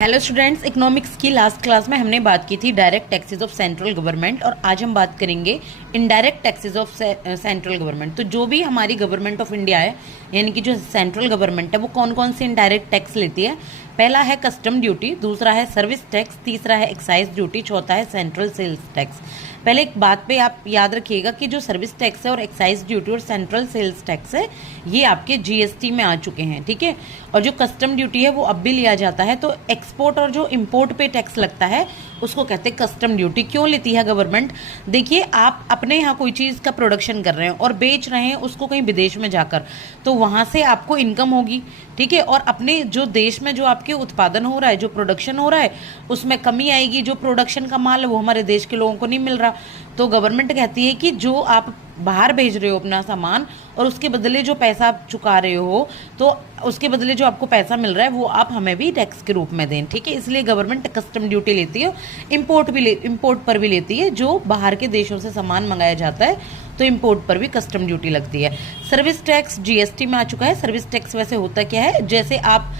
Hello students, economics की last class में हमने बात की थी direct taxes of central government और आज हम बात करेंगे indirect taxes of central government. तो जो भी हमारी गवर्नमेंट ऑफ इंडिया है यानी कि जो सेंट्रल गवर्नमेंट है वो कौन कौन से इनडायरेक्ट टैक्स लेती है। पहला है कस्टम ड्यूटी, दूसरा है सर्विस टैक्स, तीसरा है एक्साइज ड्यूटी, चौथा है सेंट्रल सेल्स टैक्स। पहले एक बात पे आप याद रखिएगा कि जो सर्विस टैक्स है और एक्साइज ड्यूटी और सेंट्रल सेल्स टैक्स है ये आपके जीएसटी में आ चुके हैं, ठीक है। और जो कस्टम ड्यूटी है वो अब भी लिया जाता है। तो एक्सपोर्ट और जो इंपोर्ट पे टैक्स लगता है उसको कहते हैं कस्टम ड्यूटी। क्यों लेती है गवर्नमेंट? देखिए, आप अपने यहाँ कोई चीज़ का प्रोडक्शन कर रहे हैं और बेच रहे हैं उसको कहीं विदेश में जाकर, तो वहाँ से आपको इनकम होगी, ठीक है। और अपने जो देश में जो आपके उत्पादन हो रहा है, जो प्रोडक्शन हो रहा है, उसमें कमी आएगी। जो प्रोडक्शन का माल है वो हमारे देश के लोगों को नहीं मिल रहा। तो गवर्नमेंट कहती है कि जो आप बाहर भेज रहे हो अपना सामान और उसके बदले जो पैसा आप चुका रहे हो, तो उसके बदले जो आपको पैसा मिल रहा है वो आप हमें भी टैक्स के रूप में दें, ठीक है। इसलिए गवर्नमेंट कस्टम ड्यूटी लेती है। इंपोर्ट पर भी लेती है। जो बाहर के देशों से सामान मंगाया जाता है तो इंपोर्ट पर भी कस्टम ड्यूटी लगती है। सर्विस टैक्स जीएसटी में आ चुका है। सर्विस टैक्स वैसे होता क्या है? जैसे आप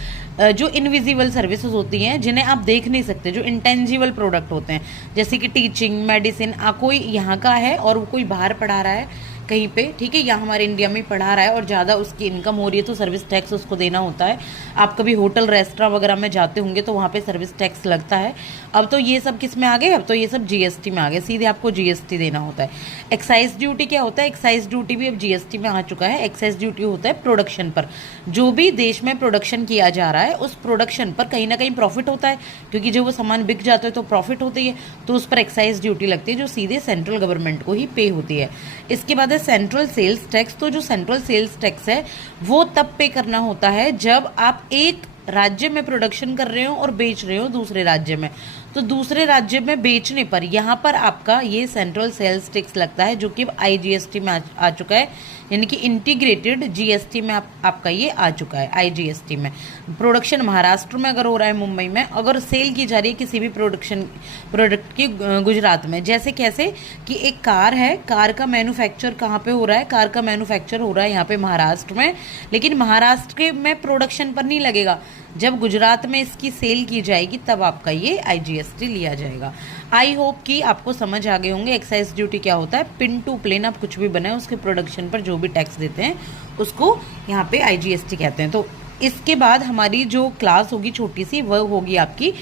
जो इनविजिबल सर्विसेज होती हैं जिन्हें आप देख नहीं सकते, जो इंटेंजिबल प्रोडक्ट होते हैं, जैसे कि टीचिंग, मेडिसिन, कोई यहाँ का है और वो कोई बाहर पढ़ा रहा है कहीं पे, ठीक है, या हमारे इंडिया में पढ़ा रहा है और ज़्यादा उसकी इनकम हो रही है तो सर्विस टैक्स उसको देना होता है। आप कभी होटल रेस्टोरेंट वगैरह में जाते होंगे तो वहाँ पे सर्विस टैक्स लगता है। अब तो ये सब किस में आ गए? अब तो ये सब जीएसटी में आ गए, सीधे आपको जीएसटी देना होता है। एक्साइज ड्यूटी क्या होता है? एक्साइज ड्यूटी भी अब जीएसटी में आ चुका है। एक्साइज ड्यूटी होता है प्रोडक्शन पर। जो भी देश में प्रोडक्शन किया जा रहा है उस प्रोडक्शन पर कहीं ना कहीं प्रॉफिट होता है, क्योंकि जब वो सामान बिक जाता है तो प्रॉफिट होती है, तो उस पर एक्साइज ड्यूटी लगती है जो सीधे सेंट्रल गवर्नमेंट को ही पे होती है। इसके बाद सेंट्रल सेल्स टैक्स। तो जो सेंट्रल सेल्स टैक्स है वो तब पे करना होता है जब आप एक राज्य में प्रोडक्शन कर रहे हो और बेच रहे हो दूसरे राज्य में। तो दूसरे राज्य में बेचने पर यहाँ पर आपका ये सेंट्रल सेल्स टैक्स लगता है, जो कि आईजीएसटी में आ चुका है, यानी कि इंटीग्रेटेड जीएसटी में आपका ये आ चुका है। आईजीएसटी में प्रोडक्शन महाराष्ट्र में अगर हो रहा है, मुंबई में अगर सेल की जा रही है किसी भी प्रोडक्ट की गुजरात में, जैसे कैसे कि एक कार है, कार का मैन्युफैक्चर कहाँ पे हो रहा है? कार का मैन्युफैक्चर हो रहा है यहाँ पे महाराष्ट्र में, लेकिन महाराष्ट्र में प्रोडक्शन पर नहीं लगेगा। जब गुजरात में इसकी सेल की जाएगी तब आपका ये आईजीएसटी लिया जाएगा। आई होप कि आपको समझ आ गए होंगे एक्साइज ड्यूटी क्या होता है। पिन टू प्लेन आप कुछ भी बनाए उसके प्रोडक्शन पर जो भी टैक्स देते हैं उसको यहाँ पे आईजीएसटी कहते हैं। तो इसके बाद हमारी जो क्लास होगी छोटी सी, वह होगी आपकी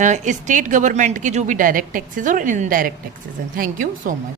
स्टेट गवर्नमेंट के जो भी डायरेक्ट टैक्सेस और इनडायरेक्ट टैक्सेस हैं। Thank you so much.